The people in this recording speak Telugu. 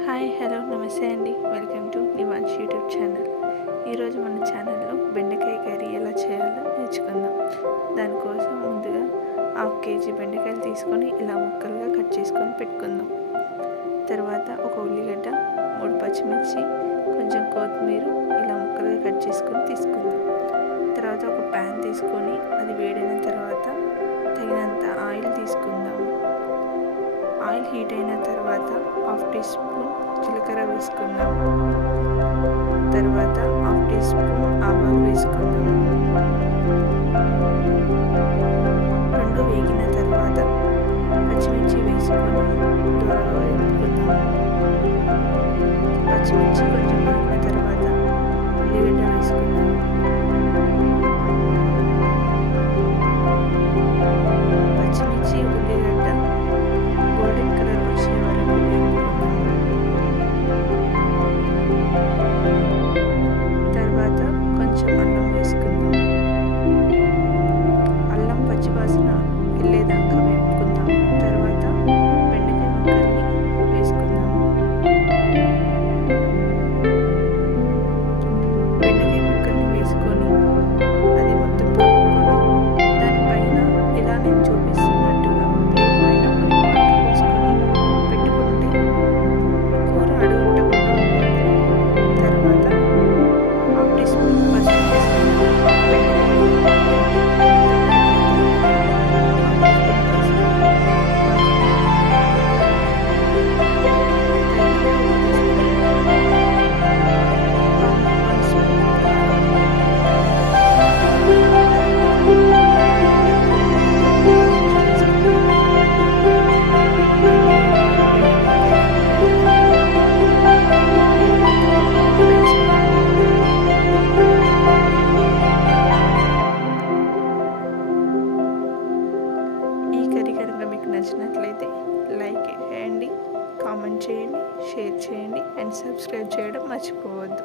హాయ్ హలో నమస్తే అండి. Welcome to Nivans YouTube channel. ఈరోజు మన ఛానల్లో బెండకాయ కర్రీ ఎలా చేయాలో నేర్చుకుందాం. దానికోసం ముందుగా 1/2 కేజీ బెండకాయలు తీసుకొని ఇలా ముక్కలుగా కట్ చేసుకొని పెట్టుకుందాం. తర్వాత ఒక ఉల్లిగడ్డ, 3 పచ్చిమిర్చి, కొంచెం కొత్తిమీర ఇలా ముక్కలుగా కట్ చేసుకొని తీసుకుందాం. తర్వాత ఒక ప్యాన్ తీసుకొని అది వేడైన తర్వాత తగినంత ఆయిల్ తీసుకుందాం. ఆయిల్ హీట్ అయిన తర్వాత 1/2 టీ స్పూన్ జీలకర్ర వేసుకుందాం. తర్వాత 1/2 టీ స్పూన్ ఆవాలు వేసుకుందాం. రెండు వేగిన తర్వాత పచ్చిమిర్చి వేసుకొని దూరగా వేపుకుందాం. పచ్చిమిర్చి కొంచెం వేగిన తర్వాత ఉల్లిగడ్డ వేసుకుందాం. పచ్చిమిర్చి ఉల్లిగడ్డ గోల్డెన్ కలర్ వచ్చే వరకు వేపుకుందాం. తర్వాత కొంచెం అల్లం వేసుకుందాం. అల్లం పచ్చివాసన వెళ్ళేదాకా వేపుకుందాం. తర్వాత బెండకాయ ముక్కల్ని వేసుకుందాం. బెండకాయ ముక్కల్ని వేసుకొని అది మొత్తం కలుపుకొని దానిపైన ఇలా నేను చూపిస్తున్నట్టుగా ప్లేట్ పైన కొన్ని వాటర్ వేసుకొని పెట్టుకుంటే కూర అడుగంటకుండా ఉంటుంది. తర్వాత 1/2 టీ స్పూన్ పసుపు వేసుకుందాం. ఈ కర్రీ కనుక మీకు నచ్చినట్లయితే లైక్ చేయండి, కామెంట్ చేయండి, షేర్ చేయండి అండ్ సబ్స్క్రైబ్ చేయడం మర్చిపోవద్దు.